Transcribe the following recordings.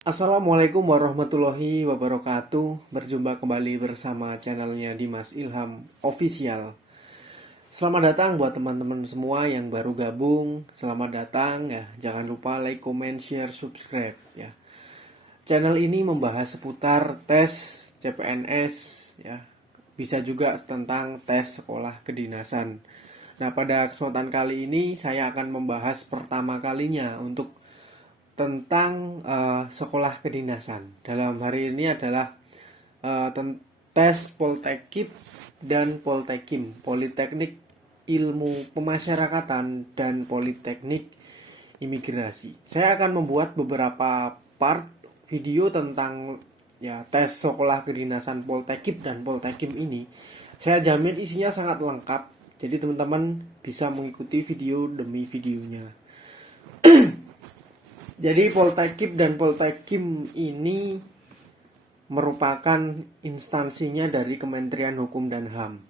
Assalamualaikum warahmatullahi wabarakatuh. Berjumpa kembali bersama channelnya Dimas Ilham Official. Selamat datang buat teman-teman semua yang baru gabung. Selamat datang ya. Jangan lupa like, comment, share, subscribe ya. Channel ini membahas seputar tes CPNS ya. Bisa juga tentang tes sekolah kedinasan. Nah, pada kesempatan kali ini saya akan membahas pertama kalinya untuk tentang sekolah kedinasan. Dalam hari ini adalah tes Poltekip dan Poltekim, Politeknik Ilmu Pemasyarakatan dan Politeknik Imigrasi. Saya akan membuat beberapa part video tentang tes sekolah kedinasan Poltekip dan Poltekim ini. Saya jamin isinya sangat lengkap. Jadi teman-teman bisa mengikuti video demi videonya. Jadi Poltekip dan Poltekim ini merupakan instansinya dari Kementerian Hukum dan HAM.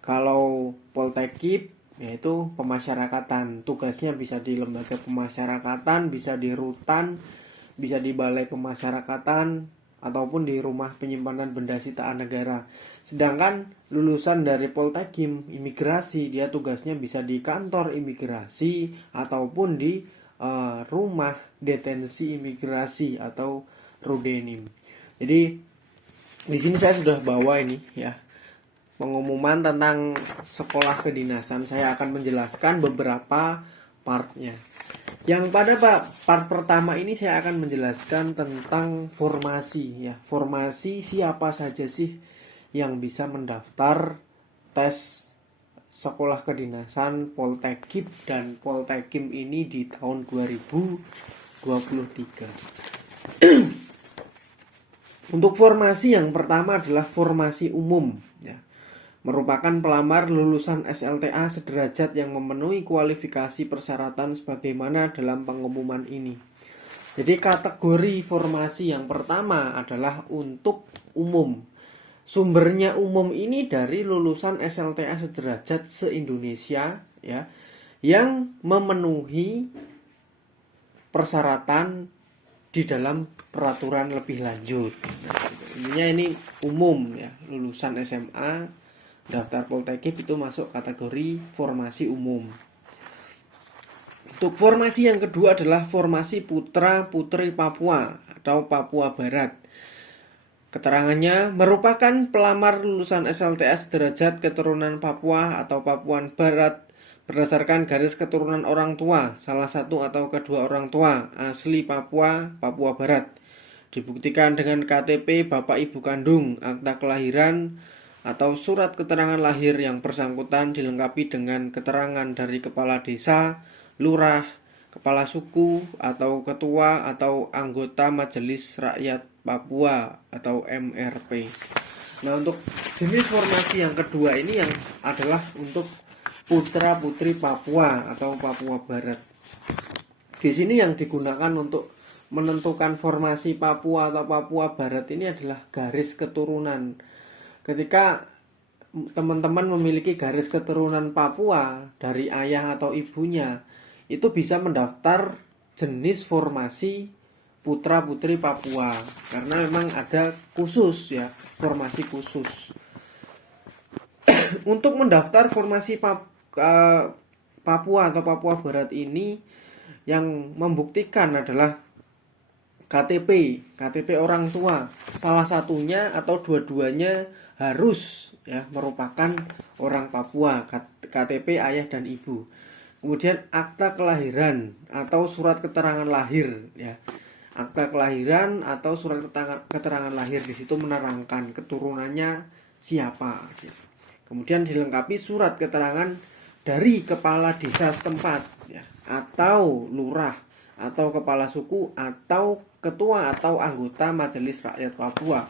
Kalau Poltekip yaitu pemasyarakatan, tugasnya bisa di lembaga pemasyarakatan, bisa di rutan, bisa di balai pemasyarakatan, ataupun di rumah penyimpanan benda sitaan negara. Sedangkan lulusan dari Poltekim imigrasi, dia tugasnya bisa di kantor imigrasi ataupun di rumah detensi imigrasi atau Rudenim. Jadi di sini saya sudah bawa ini ya pengumuman tentang sekolah kedinasan. Saya akan menjelaskan beberapa partnya. Yang pada part pertama ini saya akan menjelaskan tentang formasi ya. Formasi siapa saja sih yang bisa mendaftar tes sekolah kedinasan Poltekip dan Poltekim ini di tahun 2023. Untuk formasi yang pertama adalah formasi umum ya. Merupakan pelamar lulusan SLTA sederajat yang memenuhi kualifikasi persyaratan sebagaimana dalam pengumuman ini. Jadi kategori formasi yang pertama adalah untuk umum. Sumbernya umum ini dari lulusan SLTA sederajat se-Indonesia ya, yang memenuhi persyaratan di dalam peraturan lebih lanjut. Intinya ini umum ya, lulusan SMA daftar Poltekip itu masuk kategori formasi umum. Untuk formasi yang kedua adalah formasi putra putri Papua atau Papua Barat. Keterangannya merupakan pelamar lulusan SLTA sederajat keturunan Papua atau Papuan Barat berdasarkan garis keturunan orang tua, salah satu atau kedua orang tua asli Papua, Papua Barat. Dibuktikan dengan KTP bapak ibu kandung, akta kelahiran, atau surat keterangan lahir yang bersangkutan dilengkapi dengan keterangan dari kepala desa, lurah, kepala suku, atau ketua atau anggota Majelis Rakyat Papua atau MRP. Nah, untuk jenis formasi yang kedua ini yang adalah untuk putra putri Papua atau Papua Barat. Di sini yang digunakan untuk menentukan formasi Papua atau Papua Barat ini adalah garis keturunan. Ketika teman-teman memiliki garis keturunan Papua dari ayah atau ibunya, itu bisa mendaftar jenis formasi putra putri Papua karena memang ada khusus ya, formasi khusus. Untuk mendaftar formasi Papua atau Papua Barat ini yang membuktikan adalah KTP orang tua. Salah satunya atau dua-duanya harus ya merupakan orang Papua, KTP ayah dan ibu. Kemudian akta kelahiran atau surat keterangan lahir ya. Akta kelahiran atau surat keterangan lahir di situ menerangkan keturunannya siapa. Kemudian dilengkapi surat keterangan dari kepala desa setempat ya, atau lurah atau kepala suku atau ketua atau anggota Majelis Rakyat Papua.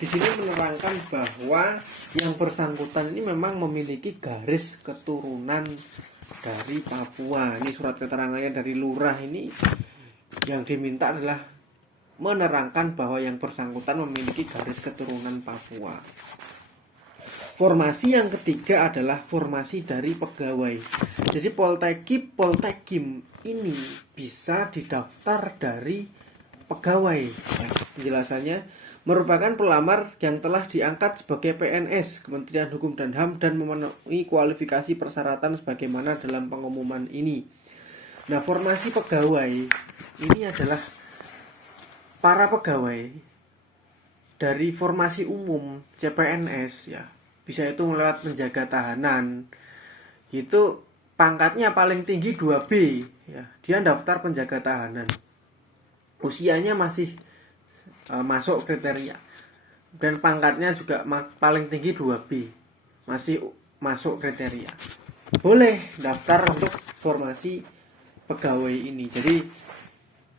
Di sini menerangkan bahwa yang bersangkutan ini memang memiliki garis keturunan dari Papua. Ini surat keterangannya dari lurah ini yang diminta adalah menerangkan bahwa yang bersangkutan memiliki garis keturunan Papua. Formasi yang ketiga adalah formasi dari pegawai. Jadi Poltekim ini bisa didaftar dari pegawai. Penjelasannya, merupakan pelamar yang telah diangkat sebagai PNS Kementerian Hukum dan HAM dan memenuhi kualifikasi persyaratan sebagaimana dalam pengumuman ini. Nah, formasi pegawai ini adalah para pegawai dari formasi umum CPNS ya. Bisa itu lewat penjaga tahanan. Itu pangkatnya paling tinggi 2B ya. Dia daftar penjaga tahanan. Usianya masih masuk kriteria. Dan pangkatnya juga paling tinggi 2B. Masih masuk kriteria. Boleh daftar untuk formasi pegawai ini. Jadi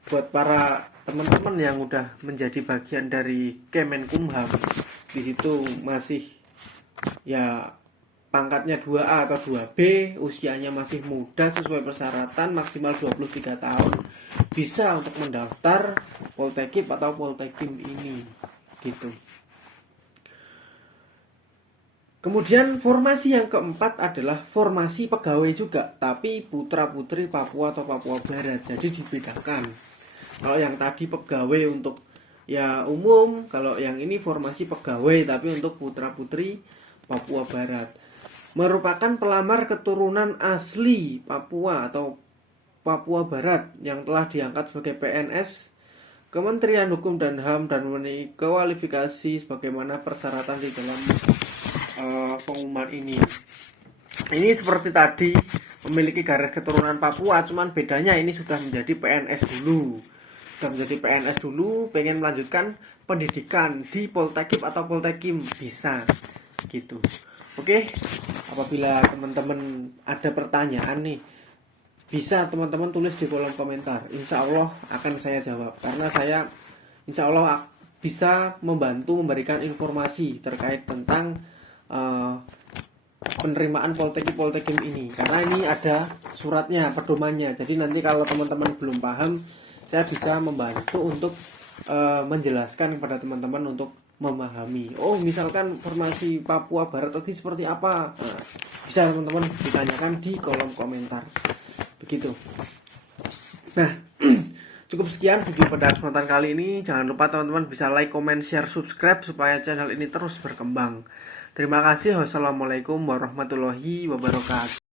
buat para teman-teman yang udah menjadi bagian dari Kemenkumham, di situ masih ya pangkatnya 2A atau 2B, usianya masih muda sesuai persyaratan maksimal 23 tahun, bisa untuk mendaftar Poltekip atau Poltekim ini gitu. Kemudian formasi yang keempat adalah formasi pegawai juga, tapi putra-putri Papua atau Papua Barat. Jadi dibedakan. Kalau yang tadi pegawai untuk ya umum, kalau yang ini formasi pegawai tapi untuk putra-putri Papua Barat. Merupakan pelamar keturunan asli Papua atau Papua Barat yang telah diangkat sebagai PNS Kementerian Hukum dan HAM dan memenuhi kualifikasi sebagaimana persyaratan di dalam pengumuman ini. Ini seperti tadi memiliki garis keturunan Papua, cuman bedanya ini sudah menjadi PNS dulu. Sudah menjadi PNS dulu, pengen melanjutkan pendidikan di Poltekip atau Poltekim bisa gitu. Oke, apabila teman-teman ada pertanyaan nih, bisa teman-teman tulis di kolom komentar. Insya Allah akan saya jawab karena saya insya Allah bisa membantu memberikan informasi terkait tentang penerimaan Poltekim ini, karena ini ada suratnya, pedomannya. Jadi nanti kalau teman-teman belum paham, saya bisa membantu untuk menjelaskan kepada teman-teman untuk memahami. Oh, misalkan formasi Papua Barat tadi seperti apa? Nah, bisa teman-teman ditanyakan di kolom komentar. Begitu. Nah, cukup sekian video pada kesempatan kali ini. Jangan lupa teman-teman bisa like, comment, share, subscribe supaya channel ini terus berkembang. Terima kasih. Wassalamualaikum warahmatullahi wabarakatuh.